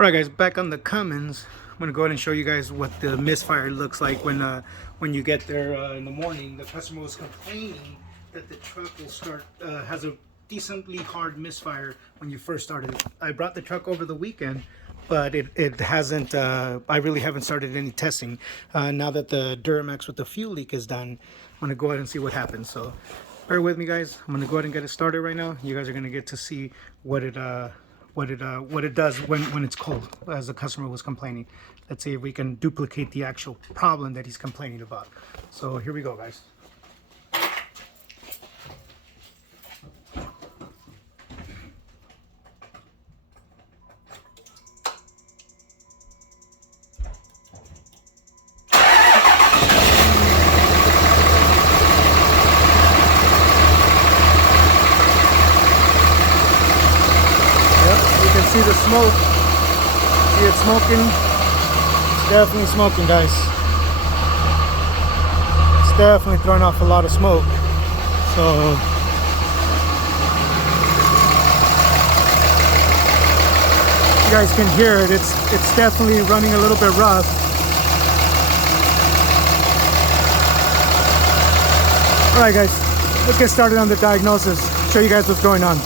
Alright guys, back on the Cummins. I'm going to go ahead and show you guys what the misfire looks like when you get there in the morning. The customer was complaining that the truck will start, has a decently hard misfire when you first started. I brought the truck over the weekend, but it hasn't, I really haven't started any testing. Now that the Duramax with the fuel leak is done, I'm going to go ahead and see what happens. So bear with me guys, I'm going to go ahead and get it started right now. You guys are going to get to see what it does when it's cold, as the customer was complaining. Let's see if we can duplicate the actual problem that he's complaining about. So here we go guys. See the smoke, see it smoking. It's definitely smoking guys. It's definitely throwing off a lot of smoke. So you guys can hear it. It's definitely running a little bit rough. Alright guys, let's get started on the diagnosis. Show you guys what's going on.